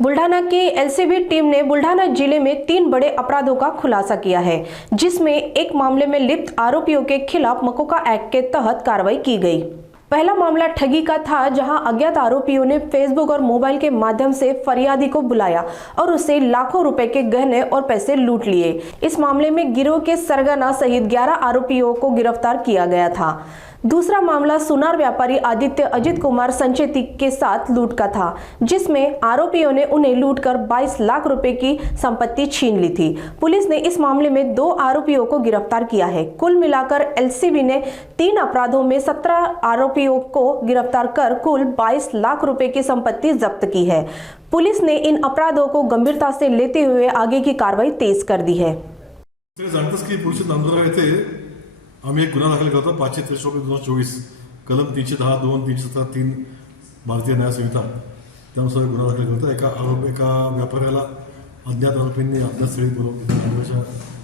बुल्ढाना की LCB team ने बुल्ढाना जिले में 3 बड़े अपराधों का खुलासा किया है, जिसमें एक मामले में लिप्त आरोपियों के खिलाफ मकोका एक्ट के तहत कार्रवाई की गई। पहला मामला ठगी का था, जहां अज्ञात आरोपियों ने फेसबुक और मोबाइल के माध्यम से फरियादी को बुलाया और उससे लाखों रुपए के गहने और पैसे लूट लिए। इस मामले में गिरोह के सरगना सहित 11 आरोपियों को गिरफ्तार किया गया था। दूसरा मामला सुनार व्यापारी आदित्य अजित कुमार संचेती के साथ लूट का था, जिसमें आरोपियों ने उन्हें लूटकर 22 लाख रुपए की संपत्ति छीन ली थी। पुलिस ने इस मामले में 2 आरोपियों को गिरफ्तार किया है। कुल मिलाकर एलसीबी ने 3 अपराधों में 17 आरोपियों को गिरफ्तार कर कुल 22 लाख रुपए की संपत्ति जब्त की है। पुलिस ने इन अपराधों को गंभीरता से लेते हुए आगे की कार्रवाई तेज कर दी है। आम्ही एक गुन्हा दाखल करतो 523/2024 कलम 310(2), 307(3) भारतीय न्याय संहिता त्यानुसार गुन्हा दाखल करतो। एका व्यापाऱ्याला अज्ञात आरोपींनी आपल्या स्थळी बोलावून त्यांच्या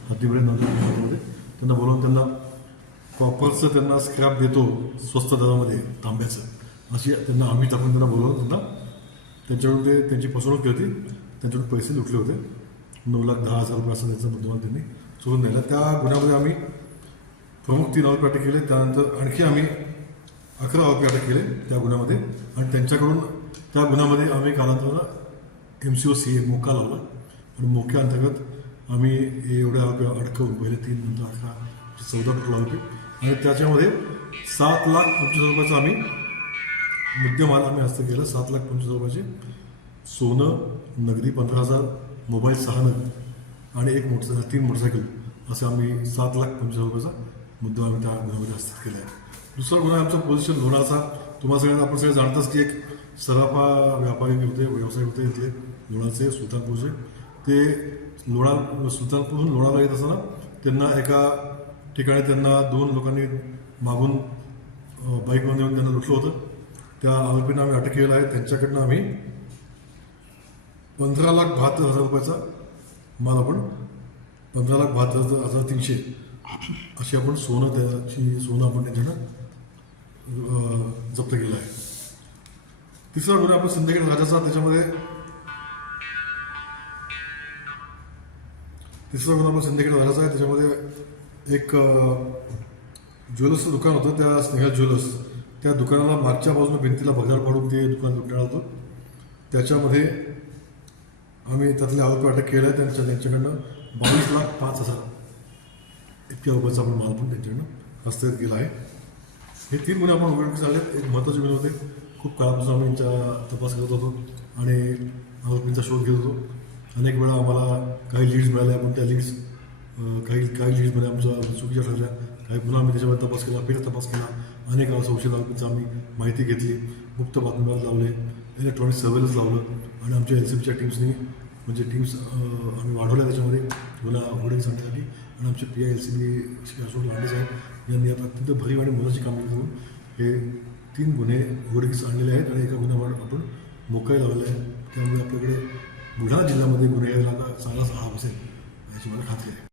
हद्दीमध्ये त्यांना बोलावून त्यांना कॉपरचं त्यांना स्क्रॅप देतो स्वस्त दरामध्ये तांब्याचं, अशी त्यांना आम्ही टाकून त्यांना बोलावून त्यांना त्यांच्याकडून त्यांची फसवणूक केली होती। त्यांच्याकडून पैसे लुटले होते। 9,10,000 रुपये असा त्यांचा मुद्देमाल त्यांनी सोडून दिला। त्या गुन्ह्यामध्ये आम्ही प्रमुख 3 आरोपी अटक केले। त्यानंतर आणखी आम्ही 11 आरोपी अटक केले त्या गुन्ह्यामध्ये आणि त्यांच्याकडून त्या गुन्ह्यामध्ये आम्ही कालांतरानं MCO मोका लावला आणि मोक्या अंतर्गत आम्ही एवढे आरोपी अडकवून पहिले 3 नंतर 11 14 टोटल आरोपी आणि त्याच्यामध्ये 7,25,000 रुपयाचा आम्ही मुद्देमाल आम्ही हस्त केला। 7,25,000 रुपयाचे सोनं, नगदी 15,000, मोबाईल 6 नग आणि 3 मोटरसायकल असं आम्ही 7,25,000 रुपयाचा मुद्दा आम्ही त्या गुन्ह्यामध्ये हस्तगत केला आहे। दुसरा गुन्हा आमचा पोझिशन लोणाचा। तुम्हाला सगळ्यांना आपण सगळे जाणताच की एक सराफा व्यापारी होते, व्यवसायिक होते इथले लोणाचे सुलतानपूरचे। ते सुलतानपूरहून लोणाला येत असताना त्यांना एका ठिकाणी त्यांना 2 लोकांनी मागून बाईकमध्ये येऊन त्यांना लुटलं होतं। त्या आरोपींना आम्ही अटक केलेला आहे। त्यांच्याकडनं आम्ही 15,72,000 रुपयाचा माल आपण 15,72,300 अशी आपण सोनं आपण त्यांच्याकडं जप्त केलं आहे। तिसरा गुन्हा आपण सिंदखेड राजाचा, त्याच्यामध्ये एक ज्वेलर्सचं दुकान होतं, त्या स्नेहल ज्वेलर्स, त्या दुकानाला मागच्या बाजूने भिंतीला भगदाड पाडून ते दुकान लुटण्यात होतं। त्याच्यामध्ये आम्ही त्यातले आरोपी अटक केले आहे। त्यांच्याकडनं 22,05,000 इतक्या रुपयाचा आपण माल पण त्यांच्याकडनं हस्तगत केला आहे। हे 3 गुन्हे आपण उघडकीस आले। एक महत्त्वाचे गुन्हे होते, खूप काळापासून आम्ही यांचा तपास करत होतो आणि आरोपींचा शोध घेत होतो। अनेक वेळा आम्हाला काही लीड्स मिळाल्या, आपण त्या लीड्स काही लीड्समध्ये आमच्या चुकीच्या ठरल्या। काही पुन्हा आम्ही त्याच्यामध्ये तपास केला, फेर तपास केला। अनेक संशयित आरोपींचा आम्ही माहिती घेतली, गुप्त बातमीदार लावले, इलेक्ट्रॉनिक सर्वेलन्स लावलं आणि आमच्या एलसीबीच्या टीम्सनी टीम्स आम्ही वाढवल्या त्याच्यामध्ये गुन्हा उघडकीस आणण्यासाठी। आणि आमचे PI LCB श्री अशोक लांडे साहेब यांनी आता अत्यंत भरीव आणि मोलाची कामगिरी करून हे 3 गुन्हे उघडकीस आणलेले आहेत आणि एका गुन्ह्यावर आपण मोकाही लावलेला आहे। त्यामुळे आपल्याकडे बुलढाणा जिल्ह्यामध्ये गुन्हेगारांना चांगलाच आळा बसेल याची मला खात्री आहे।